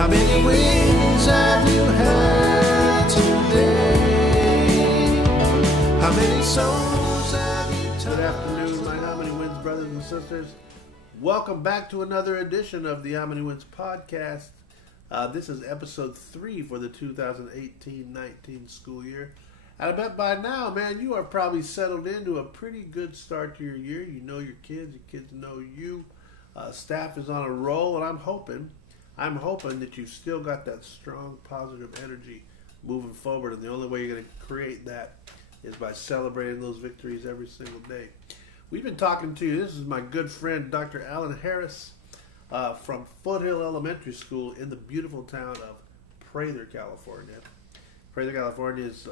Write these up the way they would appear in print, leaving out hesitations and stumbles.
How many wins have you had today? How many souls have you touched? Good afternoon, my How Many Wins brothers and sisters. Welcome back to another edition of the How Many Wins podcast. This is episode 3 for the 2018-19 school year. And I bet by now, man, you are probably settled into a pretty good start to your year. You know your kids know you. Staff is on a roll, and I'm hoping that you've still got that strong, positive energy moving forward. And the only way you're going to create that is by celebrating those victories every single day. We've been talking to you. This is my good friend, Dr. Alan Harris, from Foothill Elementary School in the beautiful town of Prather, California. Prather, California is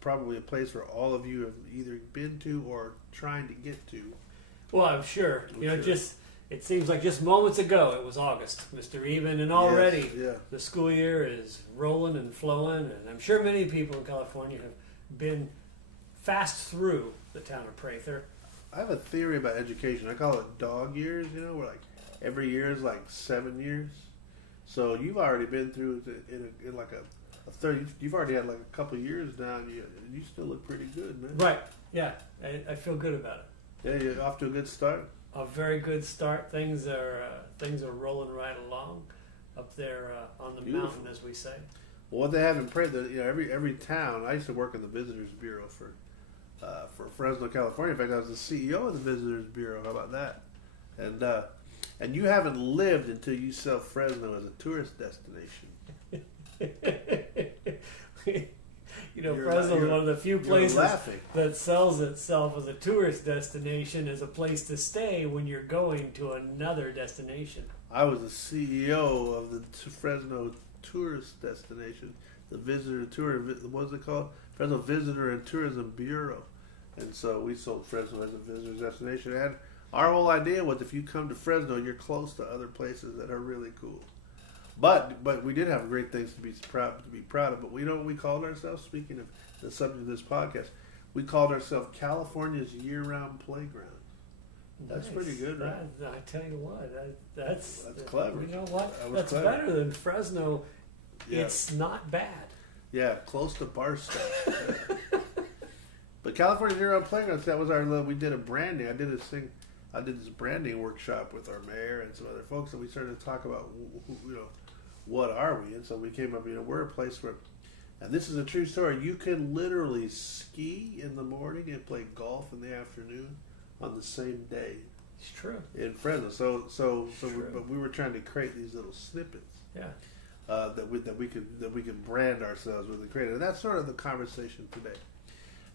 probably a place where all of you have either been to or trying to get to. Well, I'm sure. It seems like just moments ago it was August, Mr. Eben, and already the school year is rolling and flowing, and I'm sure many people in California have been fast through the town of Prather. I have a theory about education. I call it dog years, where like every year is like 7 years. So you've already been through in like a 30, you've already had like a couple of years now, and you still look pretty good, man. Right, yeah, I feel good about it. Yeah, you're off to a good start. A very good start. Things are rolling right along up there on the mountain, as we say. Well, what they have in Prather, every town. I used to work in the Visitors Bureau for Fresno, California. In fact, I was the CEO of the Visitors Bureau. How about that? And you haven't lived until you sell Fresno as a tourist destination. Fresno is one of the few places that sells itself as a tourist destination, as a place to stay when you're going to another destination. I was the CEO of the Fresno tourist destination, the what was it called? Fresno Visitor and Tourism Bureau. And so we sold Fresno as a visitor's destination. And our whole idea was if you come to Fresno, you're close to other places that are really cool. But we did have great things to be proud of. But we know what we called ourselves. Speaking of the subject of this podcast, we called ourselves California's year-round playground. That's nice. Pretty good, right? I tell you what, that's clever. You know what? That's clever. Better than Fresno. Yeah. It's not bad. Yeah, close to Barstow. But California's year-round playground. That was we did a branding. I did this branding workshop with our mayor and some other folks, and we started to talk about what are we? And so we came up, we're a place where, and this is a true story, you can literally ski in the morning and play golf in the afternoon on the same day. It's true. In Fresno. But we were trying to create these little snippets. Yeah. That we could brand ourselves with and create. And that's sort of the conversation today.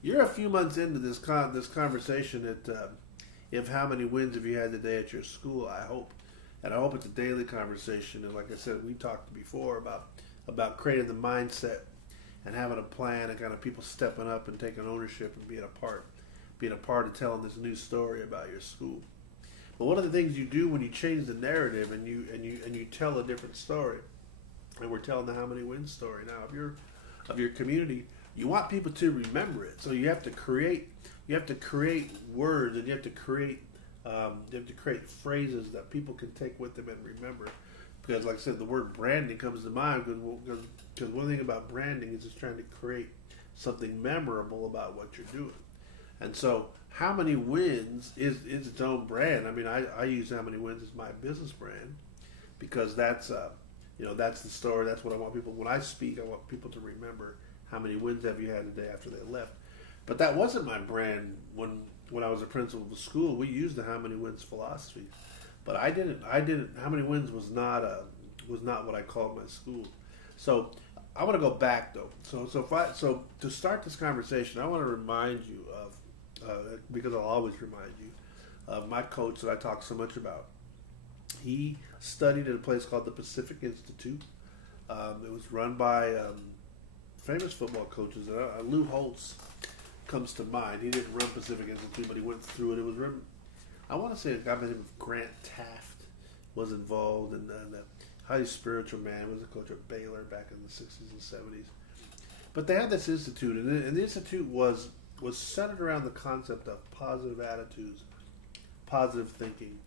You're a few months into this conversation of how many wins have you had today at your school, I hope. And I hope it's a daily conversation. And like I said, we talked before about creating the mindset and having a plan and kind of people stepping up and taking ownership and being a part of telling this new story about your school. But one of the things you do when you change the narrative and you tell a different story, and we're telling the How Many Wins story now of your community, you want people to remember it. So you have to create words, and you have to create phrases that people can take with them and remember. Because, like I said, the word branding comes to mind because one thing about branding is just trying to create something memorable about what you're doing. And so, How Many Wins is its own brand. I mean, I use How Many Wins as my business brand because that's the story. That's what I want people. When I speak, I want people to remember how many wins have you had today after they left. But that wasn't my brand when I was a principal of the school. We used the How Many Wins philosophy, but I didn't. How Many Wins was not what I called my school. So I want to go back though. So to start this conversation, I want to remind you of because I'll always remind you of my coach that I talk so much about. He studied at a place called the Pacific Institute. It was run by famous football coaches. Lou Holtz comes to mind. He didn't run Pacific Institute, but he went through it. It was run, I want to say a guy by the name of Grant Taft was involved, and a highly spiritual man, was a coach at Baylor back in the 60s and 70s. But they had this institute, and the institute was centered around the concept of positive attitudes, positive thinking,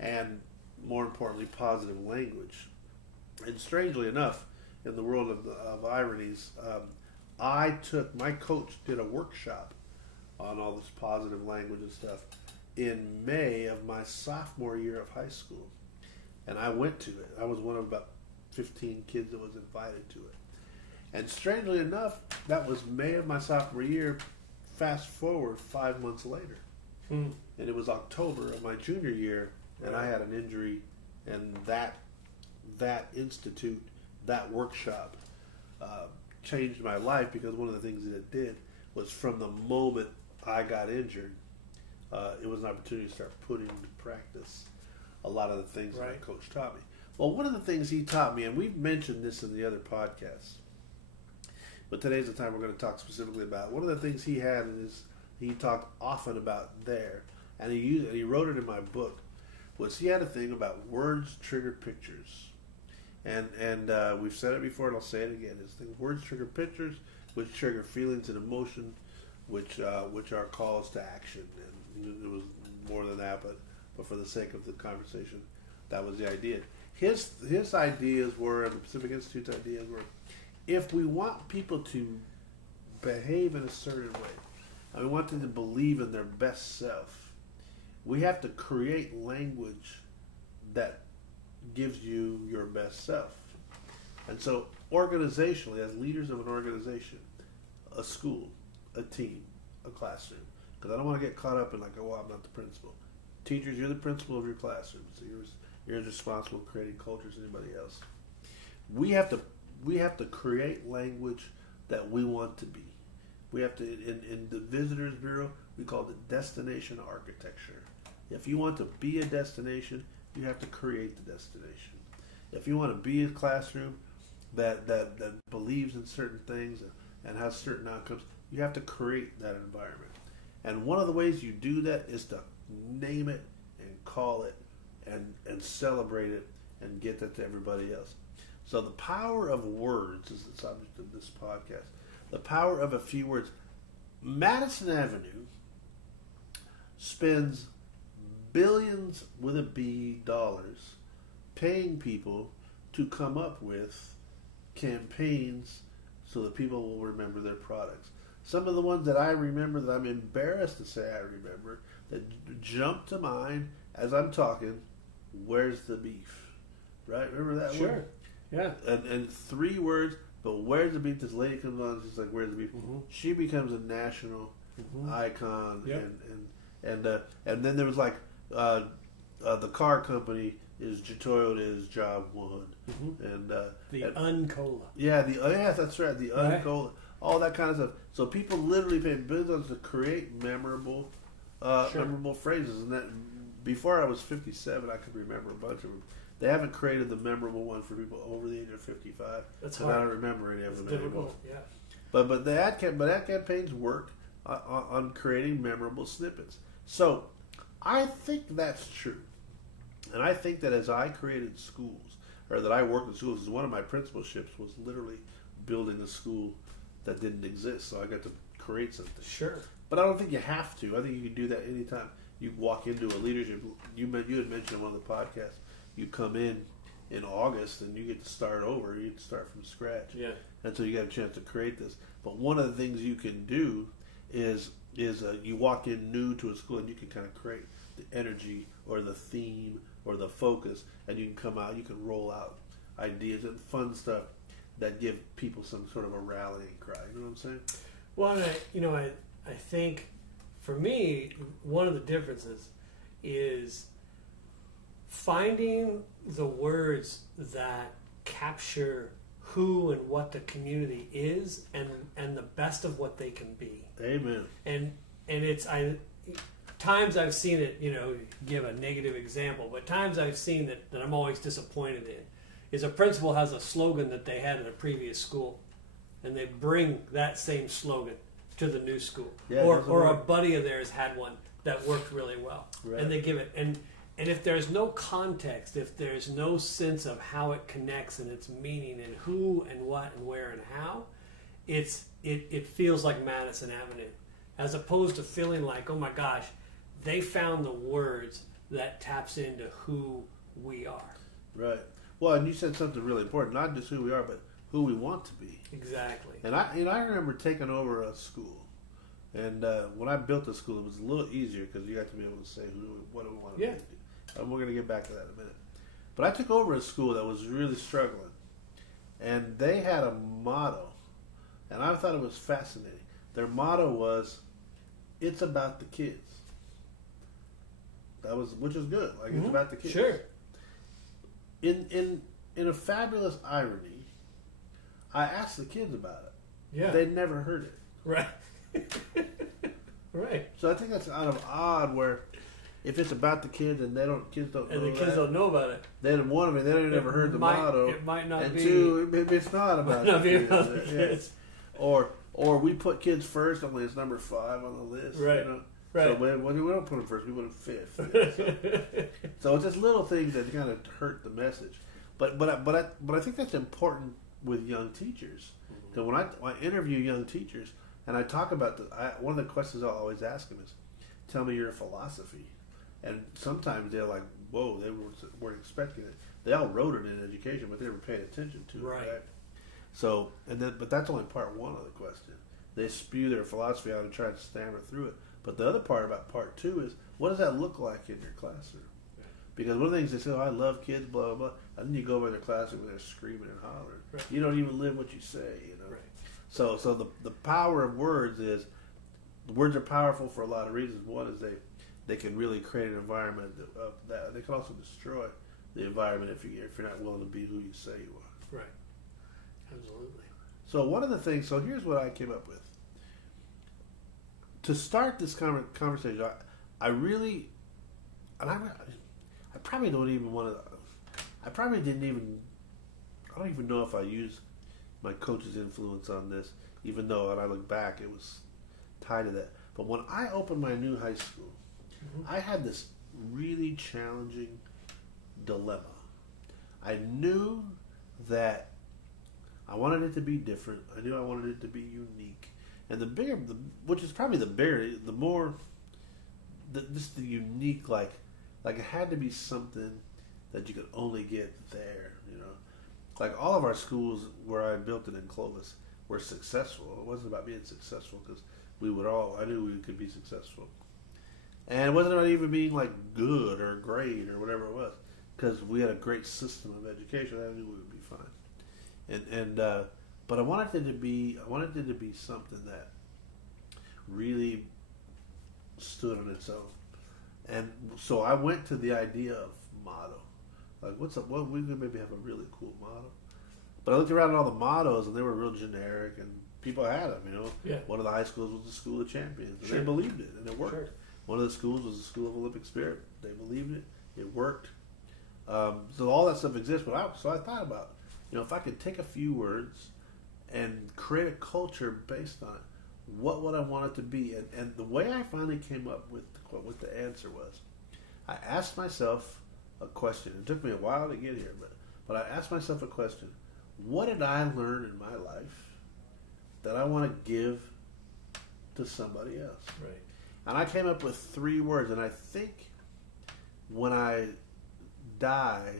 and more importantly, positive language. And strangely enough, in the world of ironies, my coach did a workshop on all this positive language and stuff in May of my sophomore year of high school. And I went to it. I was one of about 15 kids that was invited to it. And strangely enough, that was May of my sophomore year. Fast forward 5 months later. And it was October of my junior year, and I had an injury, and that institute, that workshop, changed my life, because one of the things that it did was, from the moment I got injured, it was an opportunity to start putting into practice a lot of the things that my coach taught me. Well, one of the things he taught me, and we've mentioned this in the other podcasts, but today's the time we're going to talk specifically about. One of the things he had is he talked often about there, and he wrote it in my book, was he had a thing about words trigger pictures. And we've said it before, and I'll say it again. It's the words trigger pictures, which trigger feelings and emotion, which are calls to action. And it was more than that, but for the sake of the conversation, that was the idea. His ideas were, and the Pacific Institute's ideas were, if we want people to behave in a certain way, and we want them to believe in their best self, we have to create language that gives you your best self. And so organizationally, as leaders of an organization, a school, a team, a classroom, because I don't want to get caught up in like, oh, well, I'm not the principal. Teachers, you're the principal of your classroom, so you're as responsible for creating culture as anybody else. We have to create language that we want to be. We have to, in the Visitors Bureau, we call it destination architecture. If you want to be a destination, you have to create the destination. If you want to be a classroom that believes in certain things and has certain outcomes, you have to create that environment. And one of the ways you do that is to name it and call it and celebrate it and get that to everybody else. So the power of words is the subject of this podcast. The power of a few words. Madison Avenue spends billions with a B dollars paying people to come up with campaigns so that people will remember their products. Some of the ones that I remember that I'm embarrassed to say I remember that jump to mind as I'm talking, where's the beef? Right? Remember that one? Sure. Yeah. And 3 words, but where's the beef? This lady comes on, she's like, where's the beef? Mm-hmm. She becomes a national icon. Yep. And then there was like the car company is Toyota's Job One. And the Uncola. Yeah, that's right. The Uncola. All that kind of stuff. So people literally pay billions to create memorable phrases. And that before I was 57, I could remember a bunch of them. They haven't created the memorable one for people over the age of 55. That's hard. I don't remember any of them anymore. Yeah. But the ad campaigns work on creating memorable snippets. So I think that's true. And I think that as I created schools, or that I worked in schools, one of my principalships was literally building a school that didn't exist. So I got to create something. Sure. But I don't think you have to. I think you can do that anytime you walk into a leadership. You had mentioned in one of the podcasts, you come in August and you get to start over. You get to start from scratch. Yeah. And so you got a chance to create this. But one of the things you can do is you walk in new to a school and you can kind of create the energy or the theme or the focus, and you can come out, you can roll out ideas and fun stuff that give people some sort of a rallying cry. You know what I'm saying? Well, I think for me, one of the differences is finding the words that capture who and what the community is and the best of what they can be. Amen. And it's times I've seen it, give a negative example, but times I've seen that I'm always disappointed in is a principal has a slogan that they had at a previous school, and they bring that same slogan to the new school. Yeah, or a buddy of theirs had one that worked really well. Right. And they give it. And if there's no context, if there's no sense of how it connects and its meaning and who and what and where and how, it feels like Madison Avenue. As opposed to feeling like, oh my gosh, they found the words that taps into who we are. Right. Well, and you said something really important. Not just who we are, but who we want to be. Exactly. And I remember taking over a school, and when I built the school, it was a little easier because you got to be able to say what do we want to be. And we're going to get back to that in a minute. But I took over a school that was really struggling, and they had a motto, and I thought it was fascinating. Their motto was, "It's about the kids." Which is good. Like, it's about the kids. Sure. In a fabulous irony, I asked the kids about it. Yeah. They never heard it. Right. Right. So I think that's kind of odd where if it's about the kids and kids don't know And the kids don't know about it. Then one of them, they don't never heard the motto. It might not and be. two, maybe it's not about Might not be the about kids. the kids. Or we put kids first, only it's number 5 on the list. Right. You know? Right. So we don't put them first, we put them 5th. So it's just little things that kind of hurt the message. But I think that's important with young teachers. So when I interview young teachers and I talk about one of the questions I'll always ask them is, "Tell me your philosophy." And sometimes they're like, "Whoa, they weren't expecting it." They all wrote it in education, but they were paying attention to it. Right. So but that's only part 1 of the question. They spew their philosophy out and try to stammer through it. But the other part about part 2 is, what does that look like in your classroom? Because one of the things they say, "Oh, I love kids," blah, blah, blah. And then you go over their classroom and they're screaming and hollering. Right. You don't even live what you say, you know. Right. So the power of words is, words are powerful for a lot of reasons. One is they can really create an environment that they can also destroy the environment if you're not willing to be who you say you are. Right. Absolutely. So one of the things, so here's what I came up with. To start this conversation, I really, and I probably don't even want to, I don't even know if I used my coach's influence on this, even though when I look back, it was tied to that. But when I opened my new high school, I had this really challenging dilemma. I knew that I wanted it to be different. I knew I wanted it to be unique. And which is probably the more, just the unique, like it had to be something that you could only get there, you know. Like all of our schools where I built it in Clovis were successful. It wasn't about being successful because I knew we could be successful. And it wasn't about even being like good or great or whatever it was, because we had a great system of education. I knew we would be fine. But I wanted it to be something that really stood on its own. And so I went to the idea of motto. Like, well, we could maybe have a really cool motto. But I looked around at all the mottos, and they were real generic, and people had them, you know. Yeah. One of the high schools was the School of Champions, and they believed it, and it worked. Sure. One of the schools was the School of Olympic Spirit. They believed it. It worked. So all that stuff exists. But I thought about, if I could take a few words and create a culture based on it, what would I want it to be? And the way I finally came up with what the answer was, I asked myself a question. It took me a while to get here, but I asked myself a question. What did I learn in my life that I want to give to somebody else? Right. And I came up with 3 words, and I think when I die,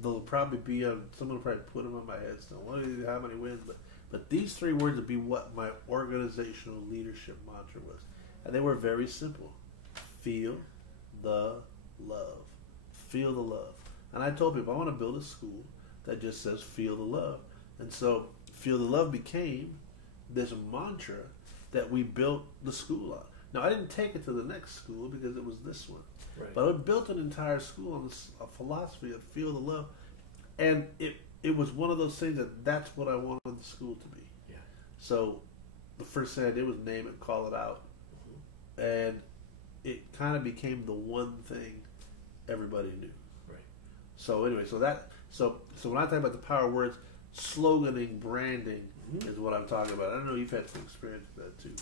they'll probably be someone will probably put them on my headstone. What do you how many wins? But these 3 words would be what my organizational leadership mantra was, and they were very simple: feel the love. Feel the love. And I told people I want to build a school that just says feel the love. And so feel the love became this mantra that we built the school on. Now I didn't take it to the next school because it was this one. Right. But I built an entire school on a philosophy of feel the love. And it was one of those things that's what I wanted the school to be. Yeah. So the first thing I did was name it, call it out. Mm-hmm. And it kind of became the one thing everybody knew. Right. So anyway, so when I talk about the power of words, sloganing, branding is what I'm talking about. I don't know if you've had some experience with that too.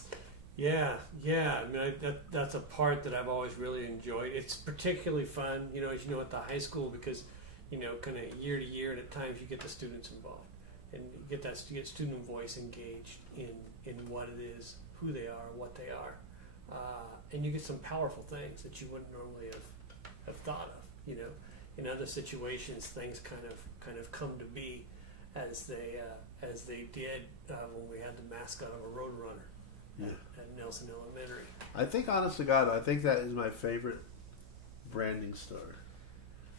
Yeah. I mean, that's a part that I've always really enjoyed. It's particularly fun, as you know, at the high school because, kind of year to year, and at times you get the students involved, and you get student voice engaged in what it is, who they are, what they are, and you get some powerful things that you wouldn't normally have thought of, in other situations, things kind of come to be as they did when we had the mascot of a Roadrunner at Nelson Elementary. I think, honest to God, I think that is my favorite branding story.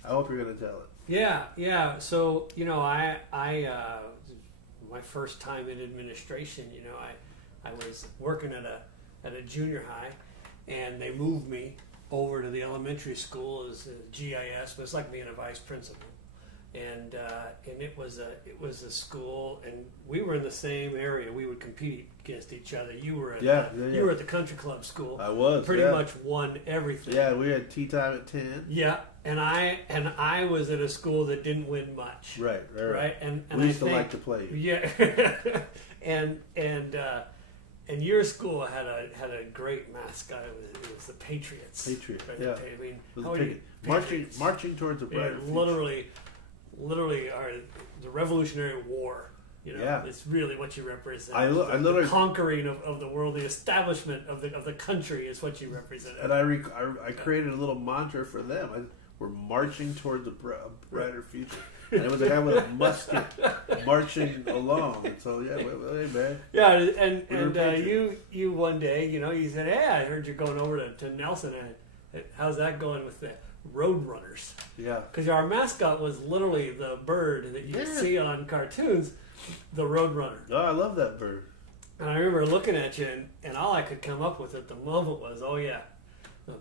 I hope you're going to tell it. Yeah. So, I my first time in administration, I was working at a junior high, and they moved me over to the elementary school as a GIS, but it's like being a vice principal. And it was a school, and we were in the same area. We would compete against each other. You were at you were at the country club school. I was pretty much won everything. Yeah, we had tea time at 10. Yeah, and I was at a school that didn't win much. Right. And we used to like to play. Yeah, and your school had a great mascot. It was the Patriots. Right? Yeah. I mean, how are you marching towards a brighter future. Literally, the Revolutionary War. Yeah. It's really what you represent. The conquering of the world, the establishment of the country is what you represent. And I created a little mantra for them. We're marching towards a brighter future. And it was a guy with a musket marching along. And so, hey, man. Yeah, and you one day, you said, hey, I heard you're going over to Nelson. And how's that going with the Roadrunners? Yeah. Because our mascot was literally the bird that you see on cartoons, the Roadrunner. Oh, I love that bird. And I remember looking at you, and all I could come up with at the moment was,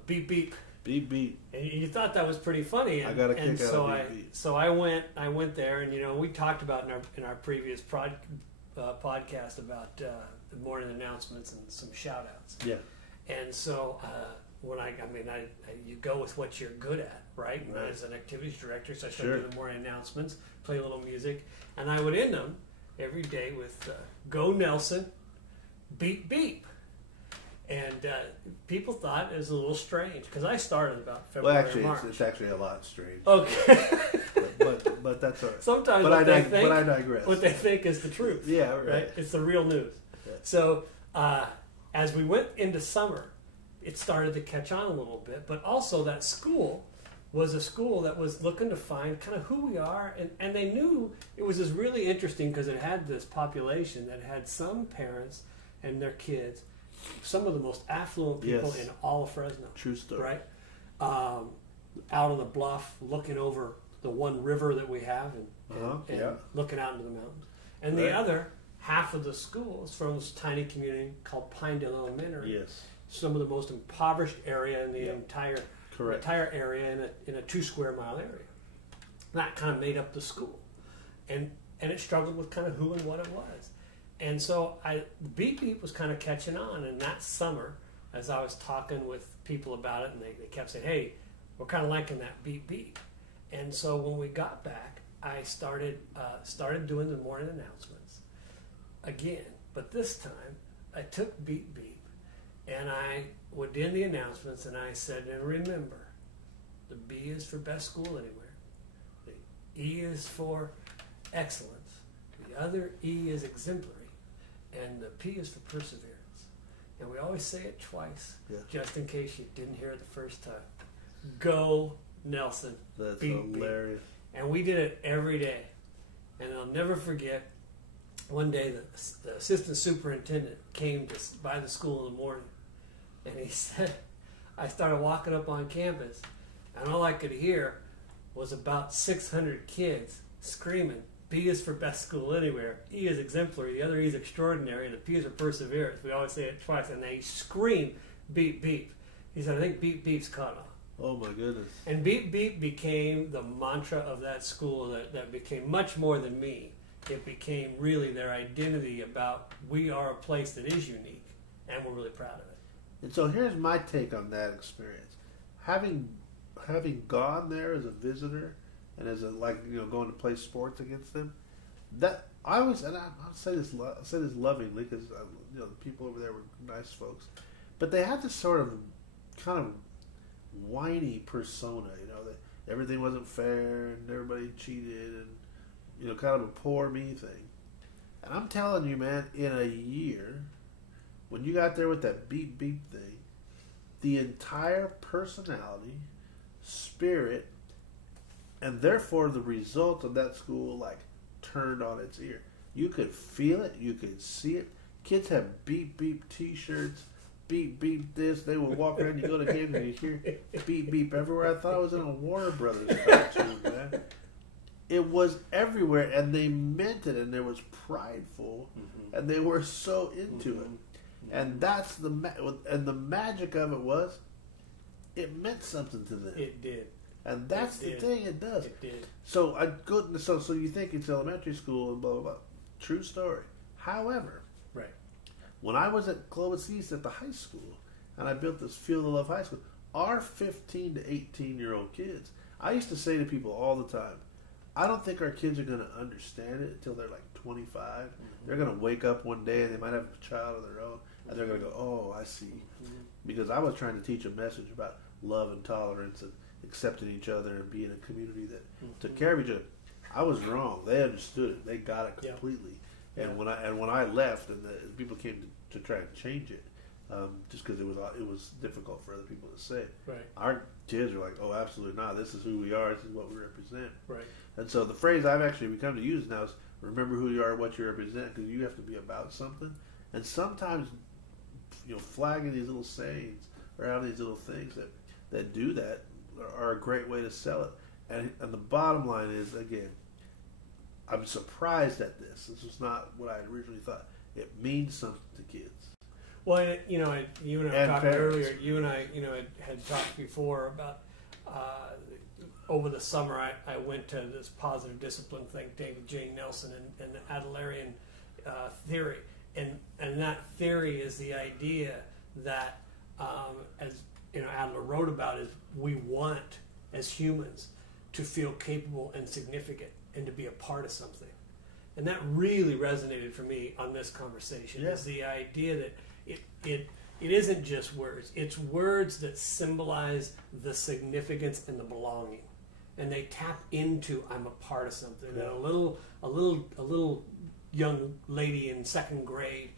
beep, beep. Beep, beep. And you thought that was pretty funny. And, I got a kick out of beep, beep. So I went there, and we talked about in our previous podcast about the morning announcements and some shout outs. Yeah. And so when you go with what you're good at, right? And I was an activities director, so I started doing the morning announcements, play a little music, and I would end them every day with "Go Nelson, beep beep." And people thought it was a little strange because I started about February. Well, actually, March. it's actually a lot strange. Okay, but that's all right. Sometimes I digress. What they think is the truth. Yeah, right. It's the real news. Yeah. So as we went into summer, it started to catch on a little bit. But also that school was a school that was looking to find kind of who we are, and they knew it was just really interesting because it had this population that had some parents and their kids. Some of the most affluent people in all of Fresno. True story. Right? Out on the bluff, looking over the one river that we have and looking out into the mountains. And the other half of the school is from this tiny community called Pinedale Elementary. Yes. Some of the most impoverished area in the entire area in a 2 square mile area. That kind of made up the school. And it struggled with kind of who and what it was. And so Beep Beep was kind of catching on. And that summer, as I was talking with people about it, and they kept saying, hey, we're kind of liking that Beep Beep. And so when we got back, I started doing the morning announcements again. But this time, I took Beep Beep, and I would end the announcements, and I said, and remember, the B is for best school anywhere. The E is for excellence. The other E is exemplary. And the P is for perseverance. And we always say it twice, just in case you didn't hear it the first time. Go Nelson. That's beep, hilarious. Beep. And we did it every day. And I'll never forget, one day the assistant superintendent came by the school in the morning. And he said, I started walking up on campus, and all I could hear was about 600 kids screaming, B is for best school anywhere. E is exemplary. The other E is extraordinary. And the P is for perseverance. We always say it twice. And they scream, beep, beep. He said, I think beep, beep's caught on. Oh, my goodness. And beep, beep became the mantra of that school that became much more than me. It became really their identity about we are a place that is unique. And we're really proud of it. And so here's my take on that experience. Having gone there as a visitor, and as going to play sports against them, that I was, and I'll say this lovingly because the people over there were nice folks, but they had this sort of kind of whiny persona, that everything wasn't fair and everybody cheated and kind of a poor me thing. And I'm telling you, man, in a year, when you got there with that beep beep thing, the entire personality, spirit, and therefore the results of that school like turned on its ear. You could feel it, you could see it. Kids have beep beep T-shirts, beep beep this. They will walk around. You go to games and you hear beep beep everywhere. I thought I was in a Warner Brothers cartoon, man. It was everywhere, and they meant it, and it was prideful, and they were so into it. And that's the magic of it was, it meant something to them. It did. And that's the thing, it does. It did. So so you think it's elementary school and blah blah blah. True story. However, right, when I was at Clovis East at the high school, and I built this Field of Love High School, our 15 to 18-year-old kids, I used to say to people all the time, I don't think our kids are going to understand it until they're like 25. They're going to wake up one day and they might have a child of their own, and they're going to go, oh, I see. Because I was trying to teach a message about love and tolerance and accepting each other and being a community that took care of each other. I was wrong. They understood it. They got it completely. Yeah. And when I left, and the people came to try and change it, just because it was difficult for other people to say. Right. Our kids are like, oh, absolutely not. This is who we are. This is what we represent. Right. And so the phrase I've actually become to use now is remember who you are, what you represent, because you have to be about something. And sometimes, flagging these little sayings or having these little things that do that are a great way to sell it. And the bottom line is, again, I'm surprised at this. This was not what I had originally thought. It means something to kids. Well, you and I talked earlier. You and I, had talked before about over the summer. I went to this positive discipline thing, David J. Nelson and the Adlerian theory, and that theory is the idea that, as Adler wrote about, is we want as humans to feel capable and significant and to be a part of something, and that really resonated for me on this conversation. Is the idea that it isn't just words; it's words that symbolize the significance and the belonging, and they tap into I'm a part of something. And a little young lady in second grade,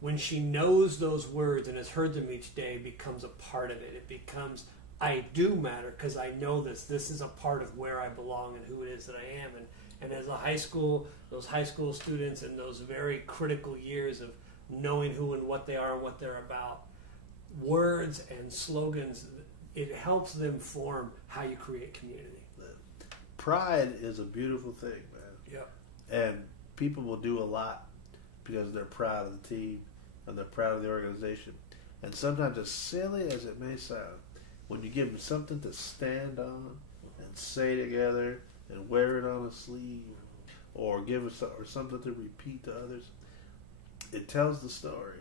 when she knows those words and has heard them each day, becomes a part of it. It becomes I do matter because I know this. This is a part of where I belong and who it is that I am. And as those high school students in those very critical years of knowing who and what they are and what they're about, words and slogans, it helps them form how you create community. Pride is a beautiful thing, man. Yeah. And people will do a lot because they're proud of the team and they're proud of the organization. And sometimes, as silly as it may sound, when you give them something to stand on and say together and wear it on a sleeve, or give us or something to repeat to others, it tells the story,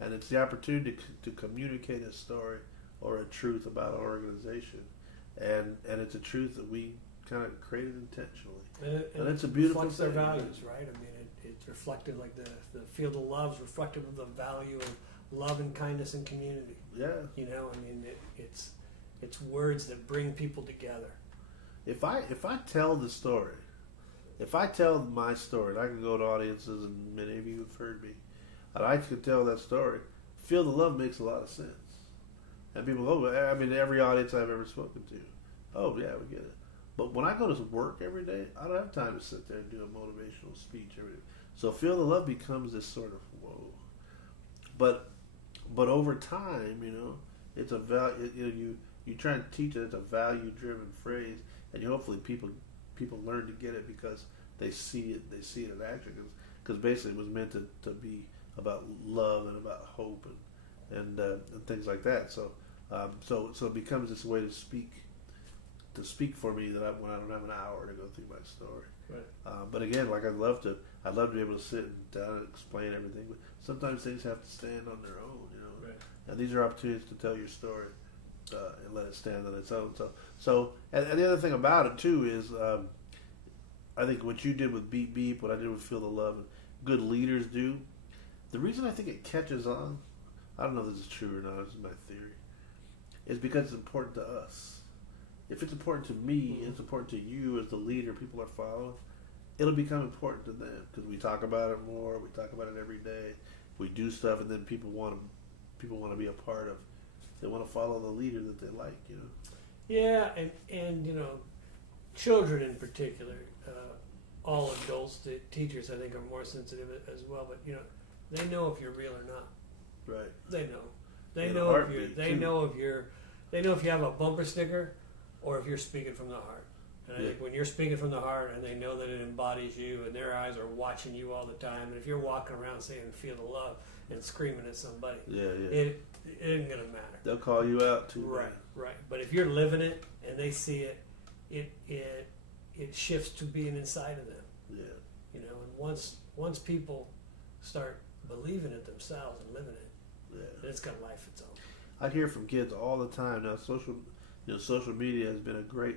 and it's the opportunity to communicate a story or a truth about an organization, and it's a truth that we kind of created intentionally, and it's a beautiful reflects thing. Their values, right? I mean, it's reflected, like the Field of Love is reflective of the value of love and kindness and community. Yeah. It's words that bring people together. If I tell the story, if I tell my story, and I can go to audiences, and many of you have heard me, and I can tell that story, Field of Love makes a lot of sense. And people go, I mean, every audience I've ever spoken to, oh yeah, we get it. But when I go to work every day, I don't have time to sit there and do a motivational speech every day. So Field of Love becomes this sort of whoa. But over time, it's a value. You try and teach it as a value-driven phrase, and hopefully people learn to get it because they see it. They see it in action because basically it was meant to be about love and about hope and things like that. So it becomes this way to speak for me that when I don't have an hour to go through my story. Right. But again, like I'd love to be able to sit down and explain everything. But sometimes things have to stand on their own, Right. And these are opportunities to tell your story and let it stand on its own. So and the other thing about it too is, I think what you did with Beep Beep, what I did with Feel the Love, and good leaders do. The reason I think it catches on, I don't know if this is true or not. This is my theory. Is because it's important to us. If it's important to me, it's important to you as the leader people are following, it'll become important to them because we talk about it more. We talk about it every day. We do stuff, and then people want to be a part of. They want to follow the leader that they like, Yeah, and children in particular, all adults, the teachers I think are more sensitive as well. But they know if you're real or not. Right. They know. They know if you're. They know if you're. They know if you have a bumper sticker, or if you're speaking from the heart. And I think when you're speaking from the heart, and they know that it embodies you, and their eyes are watching you all the time, and if you're walking around saying "feel the love" and screaming at somebody, it isn't gonna matter. They'll call you out too. Right, man. Right. But if you're living it and they see it, it shifts to being inside of them. Yeah. And once people start believing it themselves and living it, then it's got life its own. I hear from kids all the time now. Social media has been a great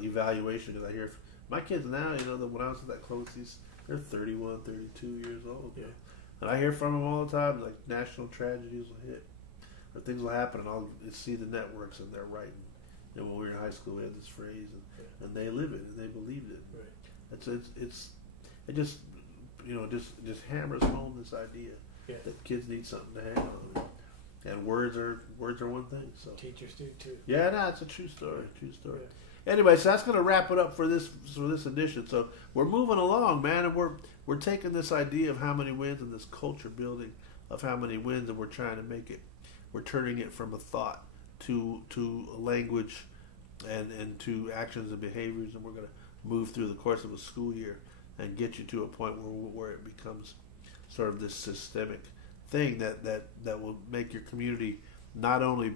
evaluation, because I hear from my kids now. When I was at that Closey's, they're 31, 32 years old. Yeah. And I hear from them all the time, like national tragedies will hit, or things will happen, and I'll see the networks and they're writing. When we were in high school, we had this phrase, and they live it and they believed it. Right. It just hammers home this idea that kids need something to hang on. And words are one thing. So teachers do too. Yeah, no, it's a true story. True story. Yeah. Anyway, so that's going to wrap it up for this edition. So we're moving along, man, and we're taking this idea of how many wins and this culture building of how many wins, and we're trying to make it. We're turning it from a thought to a language, and to actions and behaviors, and we're going to move through the course of a school year and get you to a point where it becomes sort of this systemic thing that will make your community not only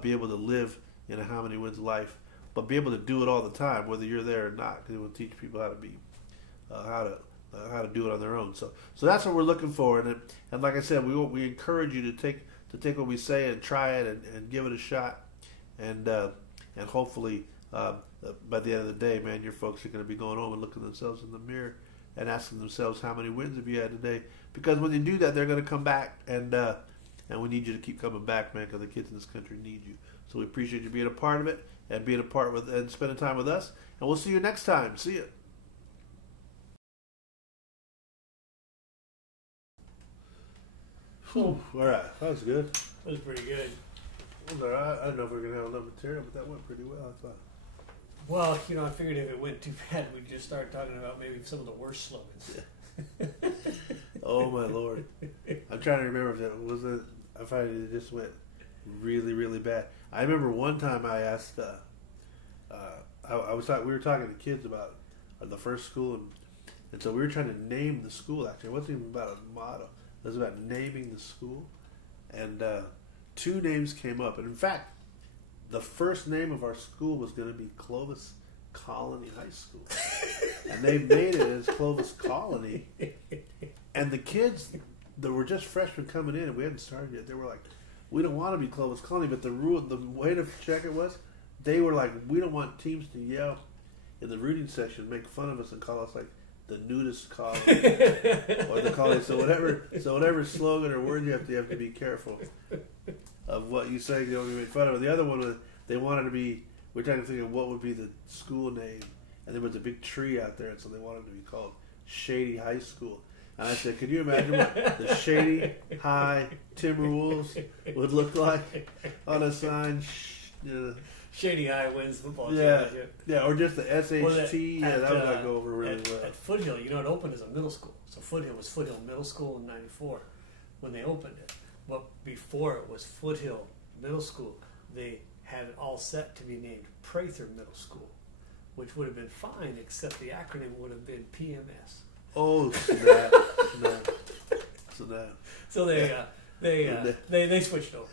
be able to live in a how many wins life, but be able to do it all the time, whether you're there or not, because it will teach people how to be how to do it on their own. So that's what we're looking for, and like I said, we encourage you to take what we say and try it and give it a shot, and hopefully by the end of the day, man, your folks are going to be going home and looking themselves in the mirror and asking themselves, how many wins have you had today? Because when they do that, they're going to come back, and we need you to keep coming back, man, because the kids in this country need you. So we appreciate you being a part of it and being a part with and spending time with us. And we'll see you next time. See you. All right, that was good. That was pretty good. I don't know if we're going to have enough material, but that went pretty well, I thought. Well, I figured if it went too bad, we'd just start talking about maybe some of the worst slogans. Yeah. Oh, my Lord. I'm trying to remember if that was it. I find it just went really, really bad. I remember one time I asked, we were talking to kids about the first school, and so we were trying to name the school, actually. It wasn't even about a motto. It was about naming the school. And two names came up. And in fact, the first name of our school was going to be Clovis Colony High School. And they made it as Clovis Colony. And the kids that were just freshmen coming in, and we hadn't started yet, they were like, we don't want to be Clovis Colony. But the way to check it was, they were like, we don't want teams to yell in the rooting section, make fun of us and call us like the nudist colony or the colony. So whatever slogan or word you have to be careful of what you say. You don't be made fun of. The other one was they wanted to be. We're trying to think of what would be the school name, and there was a big tree out there, and so they wanted to be called Shady High School. And I said, could you imagine what the Shady High Timberwolves would look like on a sign? Shady High wins football championship. Yeah, or just the SHT. That would not go over really well. At Foothill, it opened as a middle school. So Foothill was Foothill Middle School in '94 when they opened it. But before it was Foothill Middle School, they had it all set to be named Prather Middle School, which would have been fine, except the acronym would have been PMS. Oh, snap. So they switched over.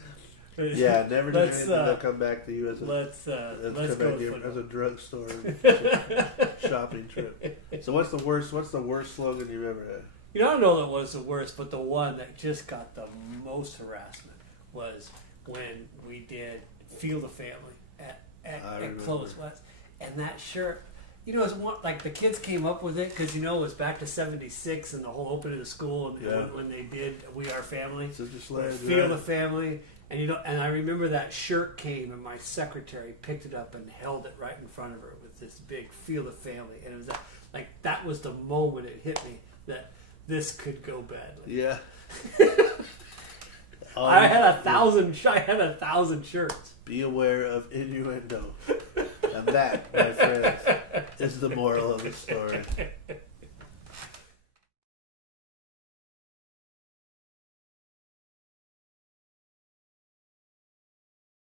Yeah, never did anything that'll come back to you as a drugstore shopping trip. So what's the worst slogan you've ever had? I don't know that was the worst, but the one that just got the most harassment was when we did Feel the Family at Clovis West. And that shirt, it's one, like the kids came up with it because, it was back to 76 and the whole opening of the school and when they did We Are Family. Feel the Family. And and I remember that shirt came and my secretary picked it up and held it right in front of her with this big Feel the Family. And it was that was the moment it hit me that this could go badly. Yeah. I had 1,000 shirts. Be aware of innuendo. And that, my friends, is the moral of the story.